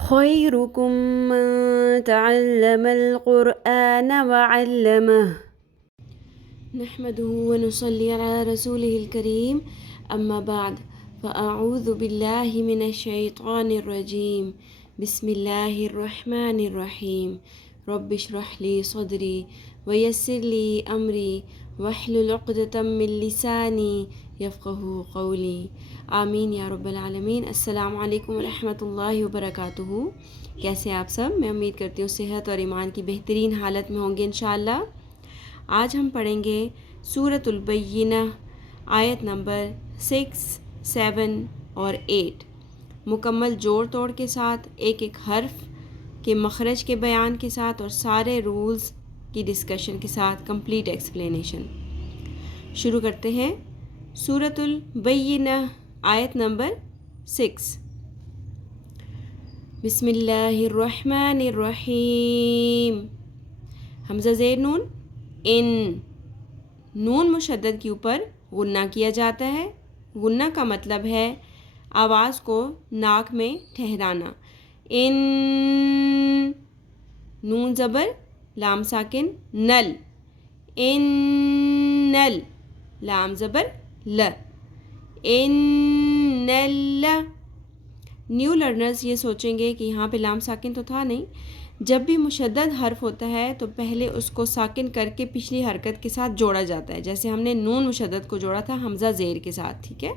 خيركم من تعلم القرآن وعلمه نحمده ونصلي على رسوله الكريم أما بعد فأعوذ بالله من الشيطان الرجيم بسم الله الرحمن الرحيم رب اشرح لي صدري ويسر لي أمري واحلل عقدة من لساني یفقہوا قولی آمین یا رب العالمین۔ السلام علیکم ورحمۃ اللہ وبرکاتہ۔ کیسے آپ سب؟ میں امید کرتی ہوں صحت اور ایمان کی بہترین حالت میں ہوں گے انشاءاللہ۔ آج ہم پڑھیں گے سورۃ البینہ آیت نمبر 6، 7 اور 8 مکمل جوڑ توڑ کے ساتھ، ایک ایک حرف کے مخرج کے بیان کے ساتھ اور سارے رولز کی ڈسکشن کے ساتھ کمپلیٹ ایکسپلینیشن۔ شروع کرتے ہیں سورۃ البینہ آیت نمبر 6۔ بسم اللہ الرحمن الرحیم۔ حمزہ زیر نون ان، نون مشدد کے اوپر غنہ کیا جاتا ہے۔ غنہ کا مطلب ہے آواز کو ناک میں ٹھہرانا۔ ان، نون زبر لام ساکن نل، ان نل، لام زبر ل، ان ل۔ نیو لرنرز یہ سوچیں گے کہ یہاں پہ لام ساکن تو تھا نہیں۔ جب بھی مشدد حرف ہوتا ہے تو پہلے اس کو ساکن کر کے پچھلی حرکت کے ساتھ جوڑا جاتا ہے، جیسے ہم نے نون مشدد کو جوڑا تھا حمزہ زیر کے ساتھ، ٹھیک ہے؟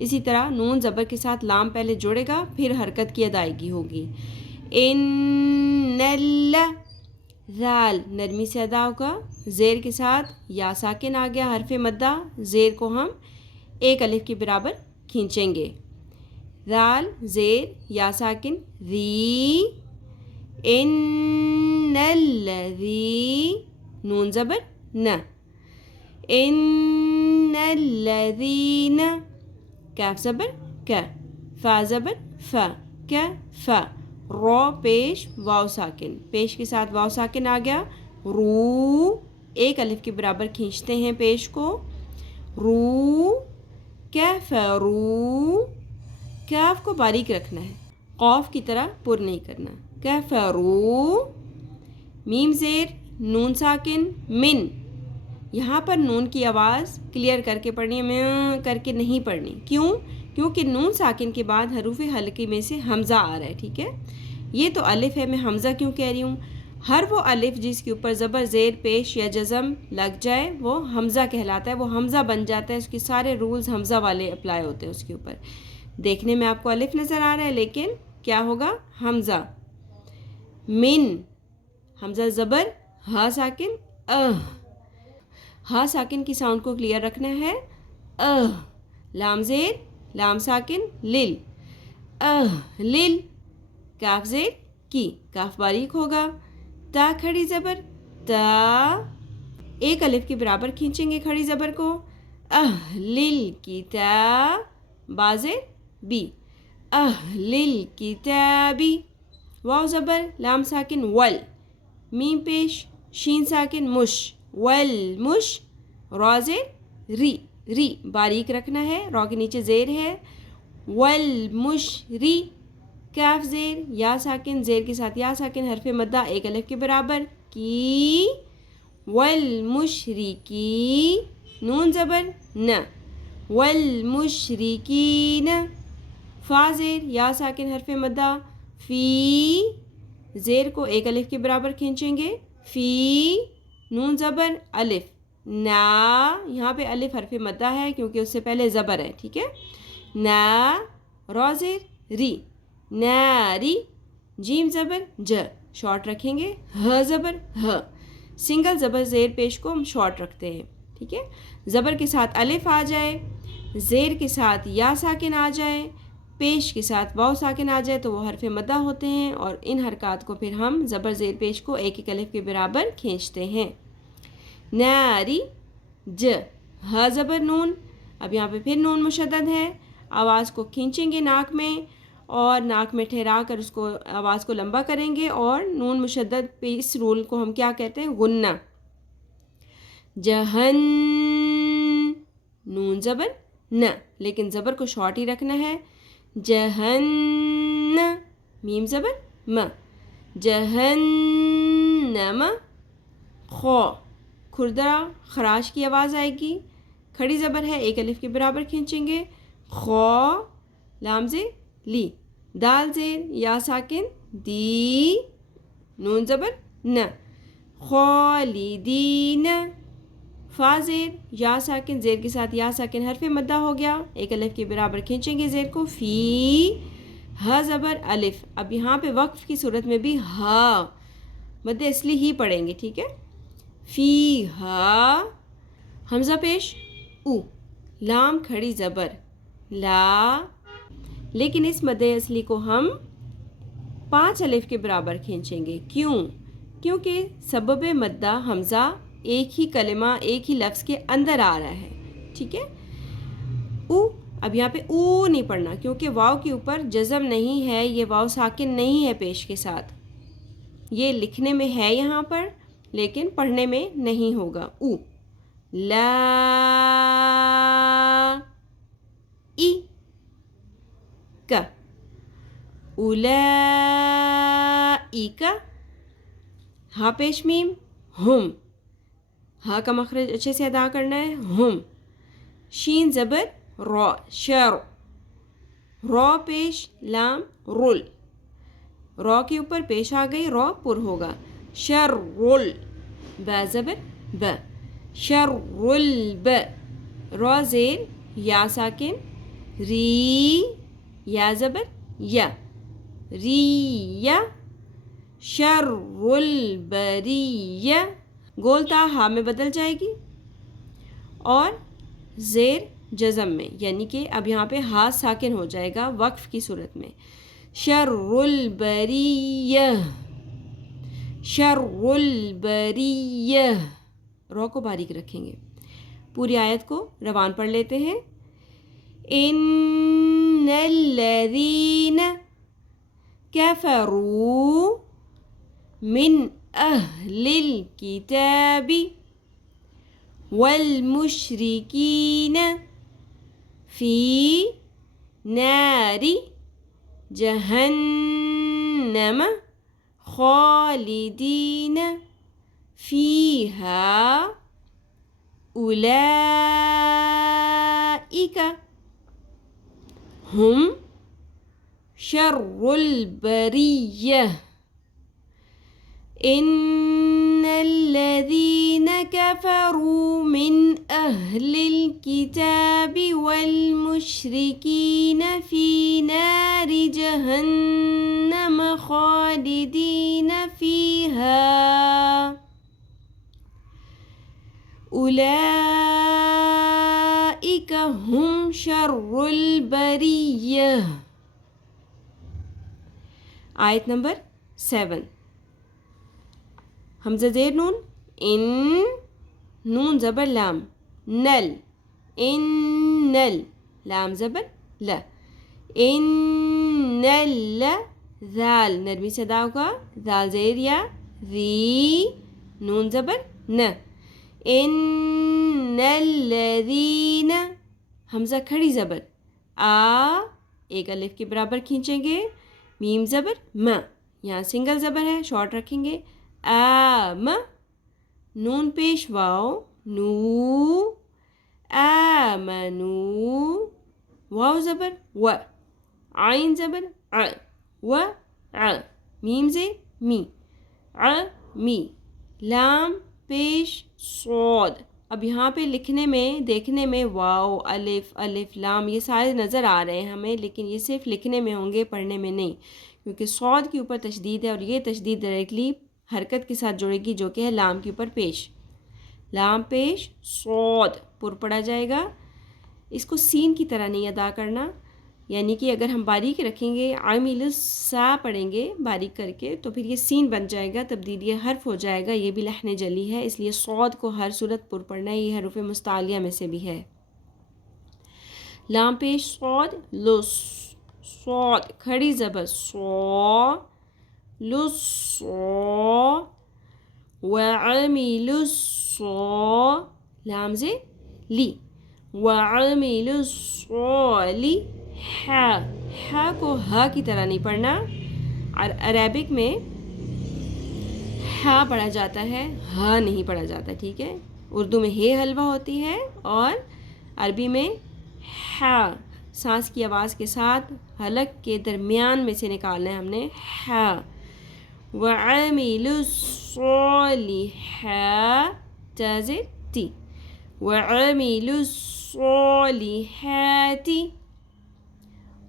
اسی طرح نون زبر کے ساتھ لام پہلے جوڑے گا، پھر حرکت کی ادائیگی ہوگی۔ ان ل، رال نرمی سے ادا ہوگا، زیر کے ساتھ یا ساکن آ گیا حرف مدہ، زیر کو ہم ایک الف کے برابر کھینچیں گے۔ رال زیر یا ساکن ری، ان الذی، نون زبر ن، ان الذین، کاف زبر ک، فا زبر ف، ک ف، رو پیش واو ساکن، پیش کے ساتھ واو ساکن آ گیا، رو ایک الف کے برابر کھینچتے ہیں پیش کو، رو، کفرو، کاف کو باریک رکھنا ہے، قاف کی طرح پر نہیں کرنا، کفرو، میم زیر نون ساکن من، یہاں پر نون کی آواز کلیئر کر کے پڑھنی ہے، میں کر کے نہیں پڑھنی۔ کیوں؟ کیونکہ نون ساکن کے بعد حروف حلقی میں سے حمزہ آ رہا ہے، ٹھیک ہے؟ یہ تو الف ہے، میں حمزہ کیوں کہہ رہی ہوں؟ ہر وہ الف جس کے اوپر زبر زیر پیش یا جزم لگ جائے وہ حمزہ کہلاتا ہے، وہ حمزہ بن جاتا ہے، اس کے سارے رولز حمزہ والے اپلائی ہوتے ہیں اس کے اوپر۔ دیکھنے میں آپ کو الف نظر آ رہا ہے لیکن کیا ہوگا؟ حمزہ۔ من، حمزہ زبر ہا ساکن ہا ساکن کی ساؤنڈ کو کلیئر رکھنا ہے، لام زیر لام ساکن لل، لل، کاف زیر کی، کاف باریک ہوگا، تا کھڑی زبر تا، ایک الف کے برابر کھینچیں گے کھڑی زبر کو، لل کتاب، با زیر بی، لل کتابی، واو زبر لام ساکن ول، میم پیش شین ساکن مش، ول مش، را زیر ری، ری باریک رکھنا ہے، را کے نیچے زیر ہے، ول مش ری، کاف زیر یا ساکن، زیر کے ساتھ یا ساکن حرف مدہ ایک الف کے برابر، کی، والمشرکی، نون زبر ن، والمشرکین، فا زیر یا ساکن حرف مدہ، فی، زیر کو ایک الف کے برابر کھینچیں گے، فی، نون زبر الف، نا، یہاں پہ الف حرف مدہ ہے کیونکہ اس سے پہلے زبر ہے، ٹھیک ہے؟ نا، را زیر ری، ناری، جیم زبر ج، شارٹ رکھیں گے، ہ زبر ہ، سنگل زبر زیر پیش کو ہم شارٹ رکھتے ہیں، ٹھیک ہے؟ زبر کے ساتھ الف آ جائے، زیر کے ساتھ یا ساکن آ جائے، پیش کے ساتھ واو ساکن آ جائے تو وہ حرف مدہ ہوتے ہیں، اور ان حرکات کو پھر ہم زبر زیر پیش کو ایک ایک الف کے برابر کھینچتے ہیں۔ ناری، ج، ہ زبر نون، اب یہاں پہ پھر نون مشدد ہے، آواز کو کھینچیں گے ناک میں اور ناک میں ٹھہرا کر اس کو آواز کو لمبا کریں گے، اور نون مشدد پہ اس رول کو ہم کیا کہتے ہیں؟ غنہ۔ جہن، نون زبر ن، لیکن زبر کو شارٹ ہی رکھنا ہے، جہن، میم زبر م. جہنم خو کھردرا خراش کی آواز آئے گی. کھڑی زبر ہے ایک الف کے برابر کھینچیں گے. خو لام زیر لی. دال زیر یا ساکن دی. نون زبر ن. خالدین. فا زیر یا ساکن زیر کے ساتھ یا ساکن حرف مدہ ہو گیا. ایک الف کے برابر کھینچیں گے زیر کو. فی ہ زبر الف. اب یہاں پہ وقف کی صورت میں بھی ہا مد اصلی ہی پڑھیں گے. ٹھیک ہے. فی ہا حمزہ پیش او. لام کھڑی زبر لا. لیکن اس مد اصلی کو ہم 5 الف کے برابر کھینچیں گے. کیوں؟ کیونکہ سبب مدہ حمزہ ایک ہی کلمہ ایک ہی لفظ کے اندر آ رہا ہے. ٹھیک ہے. او اب یہاں پہ او نہیں پڑھنا کیونکہ واو کے اوپر جزم نہیں ہے. یہ واو ساکن نہیں ہے پیش کے ساتھ. یہ لکھنے میں ہے یہاں پر لیکن پڑھنے میں نہیں ہوگا. او لا ای کا اولائک. ہا پیش میم ہم. ہا کا مخرج اچھے سے ادا کرنا ہے. ہم. شین زبر را شر. را پیش لام رول. را کے اوپر پیش آ گئی را پر ہوگا. شر رول. با زبر ب. شر رول ب. را زیر یا ساکن ری. یا زبر یا. ری یا. شر البریہ. گولتا ہا میں بدل جائے گی اور زیر جزم میں یعنی کہ اب یہاں پہ ہا ساکن ہو جائے گا وقف کی صورت میں. شر البریہ. شر البریہ. رو کو باریک رکھیں گے. پوری آیت کو روان پڑھ لیتے ہیں. ان الذین کفروا من اہل الکتاب والمشرکین فی نار جہنم خالدین فیہا اولئک ہم شر البریہ. ان الذین کفروا من اہل الکتاب والمشرکین فی نار جہنم خالدین فیہا اولئک ہم شر البریہ. آیت نمبر 7. حمزہ زیر نون ان. نون زبر لام نل. ان نل. لام زبر ل. ان نل. ذال نرمی سے ادا ہوگا. ذال زیر یا ذی. نون زبر ن. ان الذین. حمزہ کھڑی زبر آ. ایک الف کے برابر کھینچیں گے. میم زبر م. یہاں سنگل زبر ہے شارٹ رکھیں گے. آم. نون پیش واو نو. آمنو. واو زبر و. عین زبر ع. و ع. میم زیر می. ع می. لام پیش صاد. اب یہاں پہ لکھنے میں دیکھنے میں واو الف الف لام یہ سارے نظر آ رہے ہیں ہمیں لیکن یہ صرف لکھنے میں ہوں گے پڑھنے میں نہیں کیونکہ صاد کے اوپر تشدید ہے اور یہ تشدید ڈائریکٹلی حرکت کے ساتھ جڑے گی جو کہ ہے لام کے اوپر پیش. لام پیش صاد پر پڑھا جائے گا. اس کو سین کی طرح نہیں ادا کرنا یعنی کہ اگر ہم باریک رکھیں گے عامل سا پڑھیں گے باریک کر کے تو پھر یہ سین بن جائے گا تبدیلی حرف ہو جائے گا. یہ بھی لحن جلی ہے اس لیے صاد کو ہر صورت پر پڑھنا ہے. یہ حروف مستعلیہ میں سے بھی ہے. لام پیش صاد لس. صاد کھڑی زبر صا. لس صا. وعمل الصا. لام زیر لی. وعمل الصالح. ہا کو ہا کی طرح نہیں پڑھنا عربک میں ہا پڑھا جاتا ہے، ہا نہیں پڑھا جاتا، ٹھیک ہے. اردو میں ہے حلوہ ہوتی ہے اور عربی میں ہا. سانس کی آواز کے ساتھ حلق کے درمیان میں سے نکالنا ہے ہم نے ہا. وَعَمِلُوا الصَّالِحَاتِ تی، وَعَمِلُوا الصَّالِحَاتِ.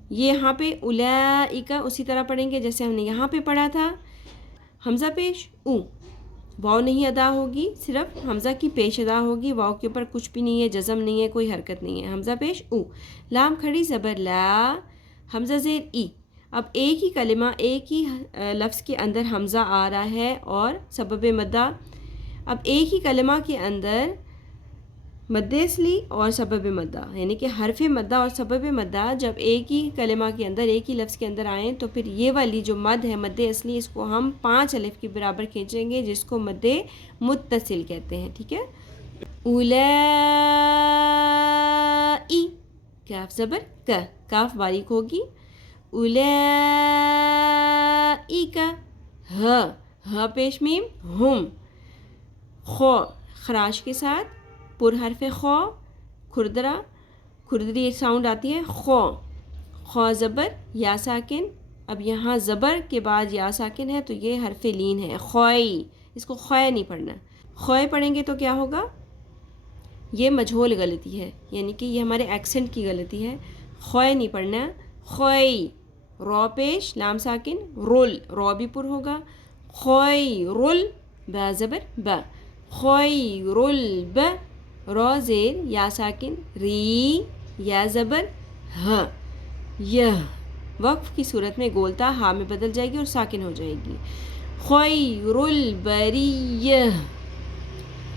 یہ یہاں پہ اولئک اسی طرح پڑھیں گے جیسے ہم نے یہاں پہ پڑھا تھا. حمزہ پیش او، واو نہیں ادا ہوگی، صرف حمزہ کی پیش ادا ہوگی. واو کے اوپر کچھ بھی نہیں ہے، جزم نہیں ہے، کوئی حرکت نہیں ہے. حمزہ پیش او. لام کھڑی زبر لا، حمزہ زیر ای. اب ایک ہی کلمہ، ایک ہی لفظ کے اندر حمزہ آ رہا ہے اور سبب مدہ. اب ایک ہی کلمہ کے اندر مد اصلی اور سبب مدہ، یعنی کہ حرف مدہ اور سبب مدہ جب ایک ہی کلمہ کے اندر، ایک ہی لفظ کے اندر آئیں تو پھر یہ والی جو مد ہے مد اصلی، اس کو ہم 5 الف کے برابر کھینچیں گے جس کو مد متصل کہتے ہیں. ٹھیک ہے. اولائی، کاف زبر کا، کاف باریک ہوگی. اولائک، ہا، ہا پیش میم ہم. خو خراش کے ساتھ پر حرف خو، کھردرا، کھردری ساؤنڈ آتی ہے خو. خو زبر یا ساکن. اب یہاں زبر کے بعد یا ساکن ہے تو یہ حرف لین ہے. خوئی، اس کو خوئے نہیں پڑھنا. خوئے پڑھیں گے تو کیا ہوگا؟ یہ مجہول غلطی ہے، یعنی کہ یہ ہمارے ایکسنٹ کی غلطی ہے. خوئے نہیں پڑھنا. خوئی، رو پیش لام ساکن، رول، رو بھی پر ہوگا. خوئی رول، با زبر با. خوئی رول با، رو زیر یا ساکن، ری، یا زبر ہاں. یہ وقف کی صورت میں گولتا ہا میں بدل جائے گی اور ساکن ہو جائے گی. خیر البریہ.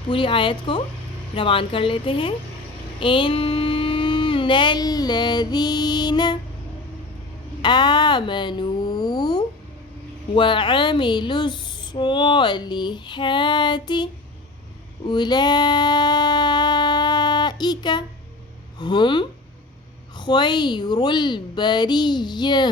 پوری آیت کو روان کر لیتے ہیں. ان الذین آمنوا وعملوا الصالحات اولئک ہم خیر البریہ.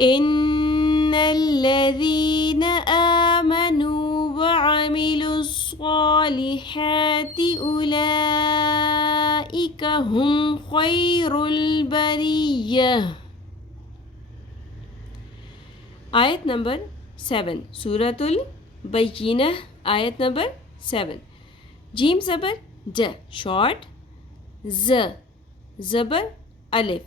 ان الذین آمنوا وعملوا الصالحات اولئک ہم خیر البریہ. آیت نمبر 7 سورۃ البینہ، آیت نمبر 7. جیم زبر ج شارٹ، ز زبر الف،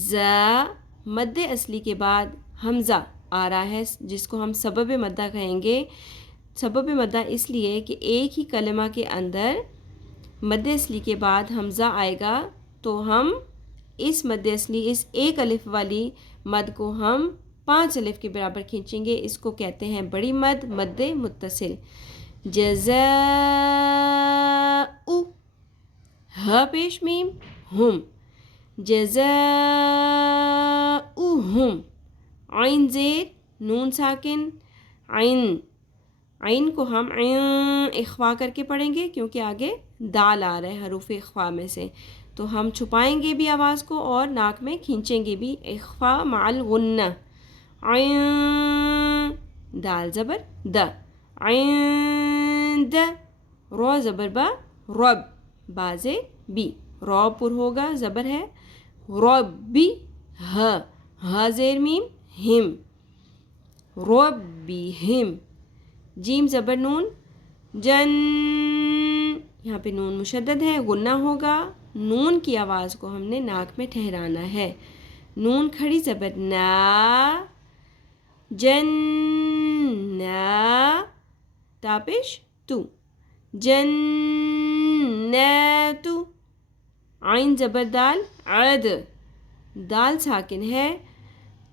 زا مد اصلی کے بعد حمزہ آ رہا ہے جس کو ہم سبب مدہ کہیں گے. سبب مدہ اس لیے کہ ایک ہی کلمہ کے اندر مد اصلی کے بعد حمزہ آئے گا تو ہم اس مد اصلی، اس ایک الف والی مد کو ہم 5 الف کے برابر کھینچیں گے. اس کو کہتے ہیں بڑی مد، مد متصل. جزاء، ہا پیش میم ہم، جزاؤہم. عین زیر نون ساکن، عین، عین کو ہم عین اخفا کر کے پڑھیں گے کیونکہ آگے دال آ رہا ہے حروف اخفا میں سے، تو ہم چھپائیں گے بھی آواز کو اور ناک میں کھینچیں گے بھی. اخفا مع الغنہ. عین، دال زبر د، عند، رو زبر با، رب، بازے بی، رو پر ہوگا زبر ہے، ربی، ہا، ہا زیر میم ہم، ربی ہم. جیم زبر نون جن، یہاں پہ نون مشدد ہے، غنہ ہوگا. نون کی آواز کو ہم نے ناک میں ٹھہرانا ہے. نون کھڑی زبر نا، جن نا، تاپش تو، جنات. عین زبر دال عد، دال ساکن ہے،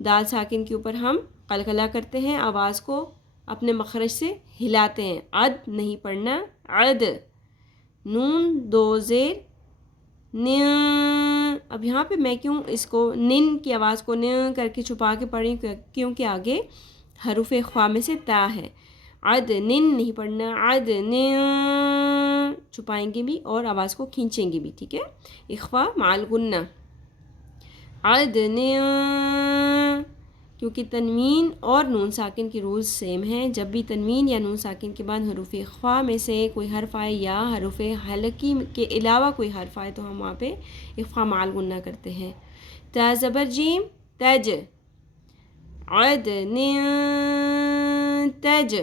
دال ساکن کے اوپر ہم قلقلہ کرتے ہیں، آواز کو اپنے مخرج سے ہلاتے ہیں. عد نہیں پڑھنا، عد. نون دو زیر ن. اب یہاں پہ میں کیوں اس کو نن کی آواز کو ن کر کے چھپا کے پڑھی، کیونکہ آگے حروف اخفا میں سے تا ہے. عد نن نہیں پڑھنا، عد ن، چھپائیں گے بھی اور آواز کو کھینچیں گے بھی. ٹھیک ہے. اخفا مع الغنہ. عد ن کیونکہ تنوین اور نون ساکن کی رولز سیم ہیں. جب بھی تنوین یا نون ساکن کے بعد حروف اخفا میں سے کوئی حرف آئے یا حروف حلقی کے علاوہ کوئی حرف آئے تو ہم وہاں پہ اخفا مع الغنہ کرتے ہیں. تا زبر جیم تج، عدن تج.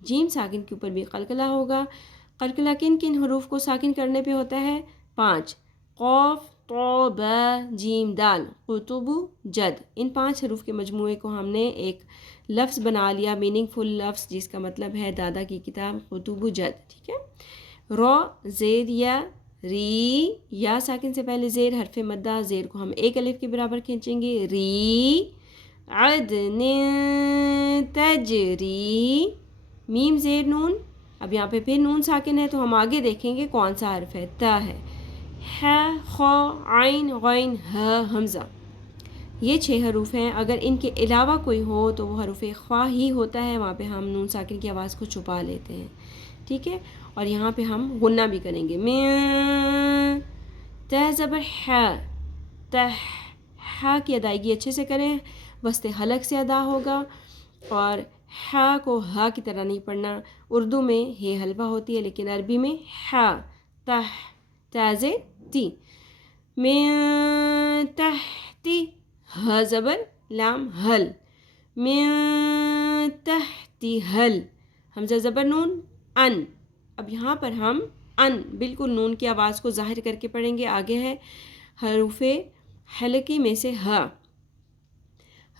جیم ساکن کے اوپر بھی قلقلہ ہوگا. قلقلہ کن کن حروف کو ساکن کرنے پہ ہوتا ہے؟ 5. قاف طا با جیم دال قطب جد. ان 5 حروف کے مجموعے کو ہم نے ایک لفظ بنا لیا، میننگ فل لفظ، جس کا مطلب ہے دادا کی کتاب قطب جد. ٹھیک ہے. را زیر یا ری، یا ساکن سے پہلے زیر حرف مدہ، زیر کو ہم 1 الف کے برابر کھینچیں گے. ری عدن تجری. میم زیر نون. اب یہاں پہ پھر نون ساکن ہے تو ہم آگے دیکھیں گے کون سا حرف ہے. تا ہے. ح خ عین غین ہ حمزہ. یہ 6 حروف ہیں. اگر ان کے علاوہ کوئی ہو تو وہ حروف اخفا ہی ہوتا ہے، وہاں پہ ہم نون ساکن کی آواز کو چھپا لیتے ہیں. ٹھیک ہے. اور یہاں پہ ہم غنہ بھی کریں گے. میں ت زبر ح، تہ. ح کی ادائیگی اچھے سے کریں، وسط حلق سے ادا ہوگا، اور ح کو ہ کی طرح نہیں پڑھنا. اردو میں ہے حلوہ ہوتی ہے لیکن عربی میں ح. تہ تازے تی. من تحتی. ہ زبر لام حل. من تحتی حل. حمزہ زبر نون ان. اب یہاں پر ہم ان بالکل نون کی آواز کو ظاہر کر کے پڑھیں گے. آگے ہے حروف حلقی میں سے ہ.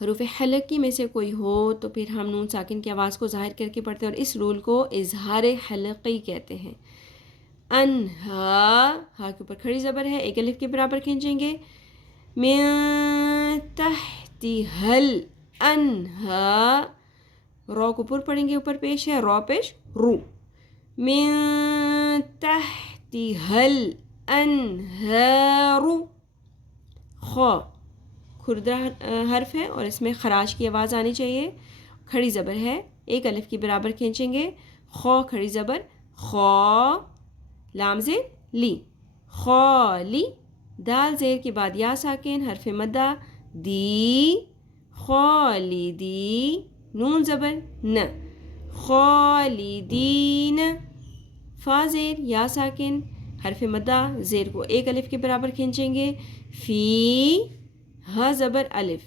حروف حلقی میں سے کوئی ہو تو پھر ہم نون ساکن کی آواز کو ظاہر کر کے پڑھتے ہیں، اور اس رول کو اظہار حلقی کہتے ہیں. انہا، ہا کے اوپر کھڑی زبر ہے، 1 الف کے برابر کھینچیں گے. من تحتی حل انہا. رو کو پر پڑھیں گے، اوپر پیش ہے، رو پیش رو. من تحتی حل انہارو. خو کھردرا حرف ہے اور اس میں خراش کی آواز آنی چاہیے. کھڑی زبر ہے، 1 الف کے برابر کھینچیں گے. خو کھڑی زبر خو. لام زیر لی خالی. دال زیر کے بعد یا ساکن حرف مدہ دی خالدی. نون زبر ن خالدین. فا زیر یا ساکن حرف مدہ، زیر کو 1 الف کے برابر کھینچیں گے. فی. ہ زبر الف،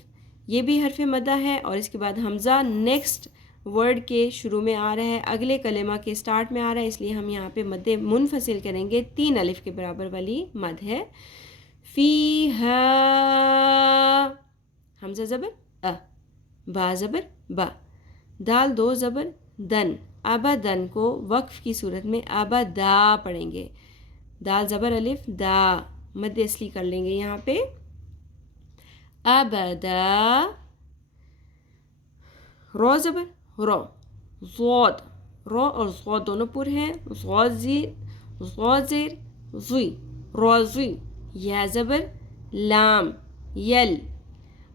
یہ بھی حرف مدہ ہے، اور اس کے بعد حمزہ نیکسٹ ورڈ کے شروع میں آ رہا ہے، اگلے کلمہ کے سٹارٹ میں آ رہا ہے، اس لیے ہم یہاں پہ مد منفصل کریں گے. 3 الف کے برابر والی مد ہے. فی ہا. حمزہ زبر ا، با زبر با. دال 2 زبر دن. ابدن کو وقف کی صورت میں ابدا پڑھیں گے. دال زبر الف دا، مد اصلی کر لیں گے یہاں پہ. ابدا. رو زبر رو. ضاد. رو اور ضاد دونوں پر ہیں. ضاد زیر زوی روزوی. یا زبر لام یل.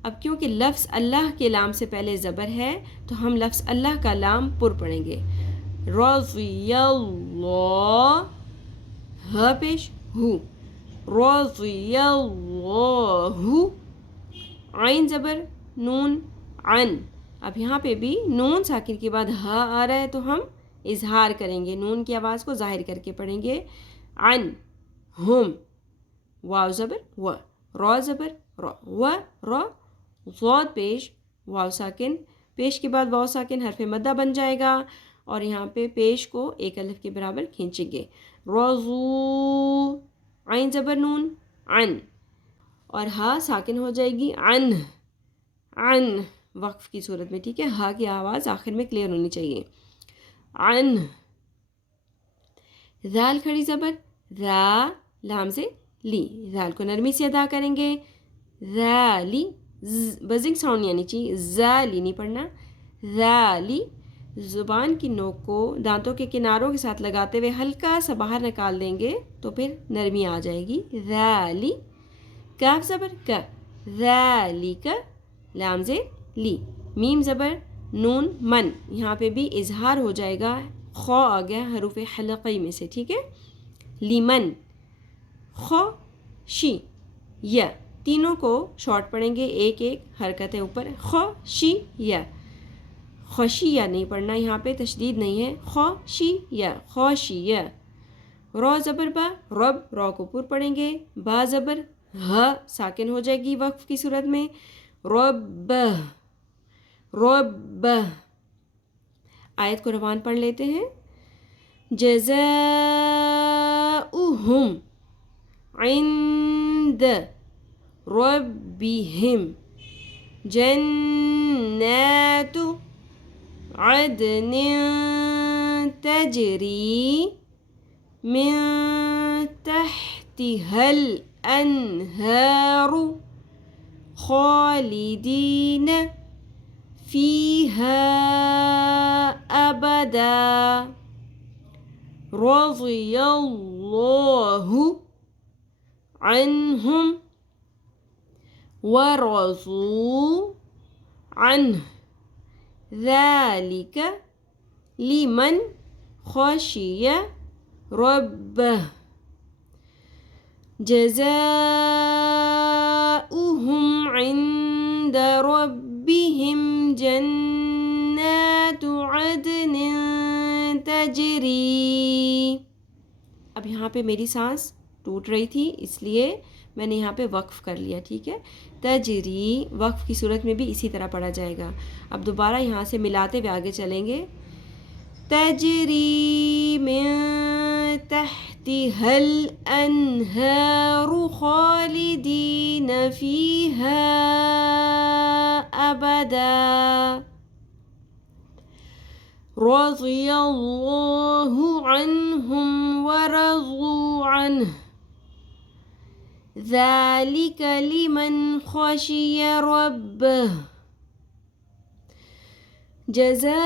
اب کیونکہ لفظ اللہ کے لام سے پہلے زبر ہے تو ہم لفظ اللہ کا لام پر پڑھیں گے. رضی اللہ. ہ پیش ہو. رضی اللہ. عین زبر نون عن. اب یہاں پہ بھی نون ساکن کے بعد ہ آ رہا ہے تو ہم اظہار کریں گے، نون کی آواز کو ظاہر کر کے پڑھیں گے. عن ہم. واو زبر و. رو زبر رو و رو. ضاد پیش واو ساکن. پیش کے بعد واو ساکن حرف مدہ بن جائے گا، اور یہاں پہ پیش کو 1 الف کے برابر کھینچیں گے. روزو. عین زبر نون عن، اور ہا ساکن ہو جائے گی عن. عن وقف کی صورت میں. ٹھیک ہے. ہا کی آواز آخر میں کلیئر ہونی چاہیے. عن. ذال کھڑی زبر ذا. لام سے لی. ذال کو نرمی سے ادا کریں گے. ذالی. بزنگ ساؤنڈ یعنی چاہیے، ذالی نہیں پڑھنا. ذالی. زبان کی نوک کو دانتوں کے کناروں کے ساتھ لگاتے ہوئے ہلکا سا باہر نکال دیں گے تو پھر نرمی آ جائے گی. ذالی. کاف زبر کا. ذالک. لام زیر لی. میم زبر نون من. یہاں پہ بھی اظہار ہو جائے گا، خو آ گیا حروف حلقی میں سے. ٹھیک ہے. لیمن. خو شی. یا تینوں کو شارٹ پڑھیں گے، ایک ایک حرکت ہے اوپر. خشیہ، خشیہ نہیں پڑھنا، یہاں پہ تشدید نہیں ہے. خشیہ، خشیہ. رو زبر با، رب، رو کو پر پڑھیں گے. با زبر ہ ساکن ہو جائے گی وقف کی صورت میں. رب، رب. آیت کو روان پڑھ لیتے ہیں. جزاؤہم عند ربہم جنات عدن تجری من تحتها الأنهار خالدین فیہا ابدا رضی اللہ عنہم ورضوا عنہ ذالک لمن خشی ربہ. جزاؤہم عند ربہم جنات عدن تجری. اب یہاں پہ میری سانس ٹوٹ رہی تھی اس لیے میں نے یہاں پہ وقف کر لیا، ٹھیک ہے. تجری وقف کی صورت میں بھی اسی طرح پڑھا جائے گا. اب دوبارہ یہاں سے ملاتے ہوئے آگے چلیں گے. تجری من تحتها الانہار خالدین فیہا ابدا رضی اللہ عنہم ورضوا عنہ ذالک لمن خشی ربہ. جزاؤہم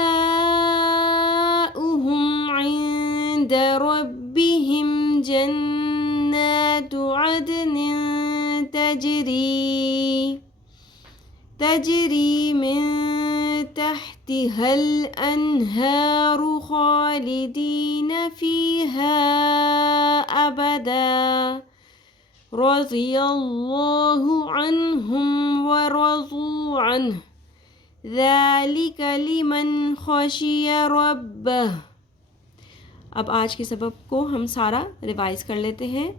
عند ربہم جنات عدن تجری من تحتها الأنہار خالدین فیہا ابدا رضی اللہ عنہم ورضوا عنہ ذالک لمن خشی ربہ. اب آج کے سبق کو ہم سارا ریوائز کر لیتے ہیں.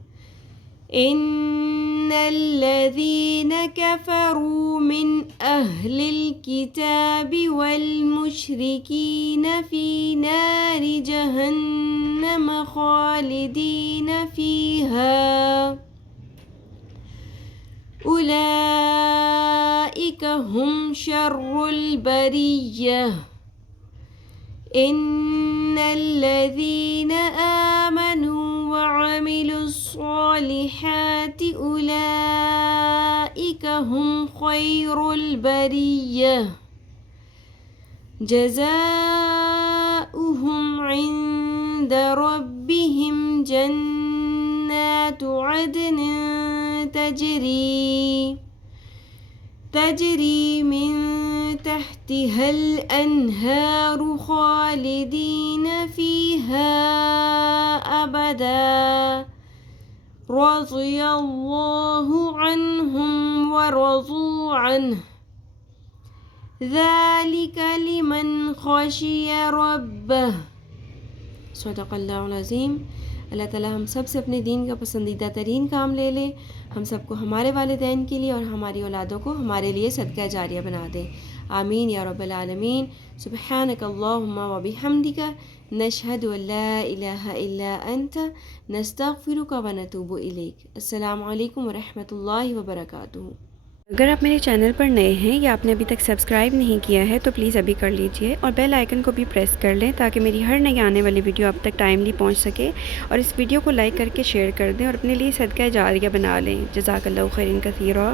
ان الذین کفروا من اہل الکتاب والمشرکین فی نار جہنم خالدین فیہا اولئک ہم شر البریہ. ان الذین آمنوا وعملوا الصالحات اولئک ہم خیر البریہ. جزاؤہم عند ربہم جنات عدن تجری من تحتها الأنہار خالدین فیہا ابدا رضی اللہ عنہم ورضوا عنہ ذالک لمن خشی ربہ. صدق اللہ العظیم. اللہ تعالی ہم سب سے اپنے دین کا پسندیدہ ترین کام لے لے. ہم سب کو ہمارے والدین کے لیے اور ہماری اولادوں کو ہمارے لیے صدقہ جاریہ بنا دے. آمین یا رب العالمین. سبحانک اللہم و بحمدک نشہد ان لا الہ الا انت نستغفرک و نتوب الیک. السلام علیکم ورحمۃ اللہ وبرکاتہ. اگر آپ میرے چینل پر نئے ہیں یا آپ نے ابھی تک سبسکرائب نہیں کیا ہے تو پلیز ابھی کر لیجئے اور بیل آئیکن کو بھی پریس کر لیں تاکہ میری ہر نئی آنے والی ویڈیو آپ تک ٹائملی پہنچ سکے. اور اس ویڈیو کو لائک کر کے شیئر کر دیں اور اپنے لیے صدقہ جاریہ بنا لیں. جزاک اللہ خیرا کثیرا.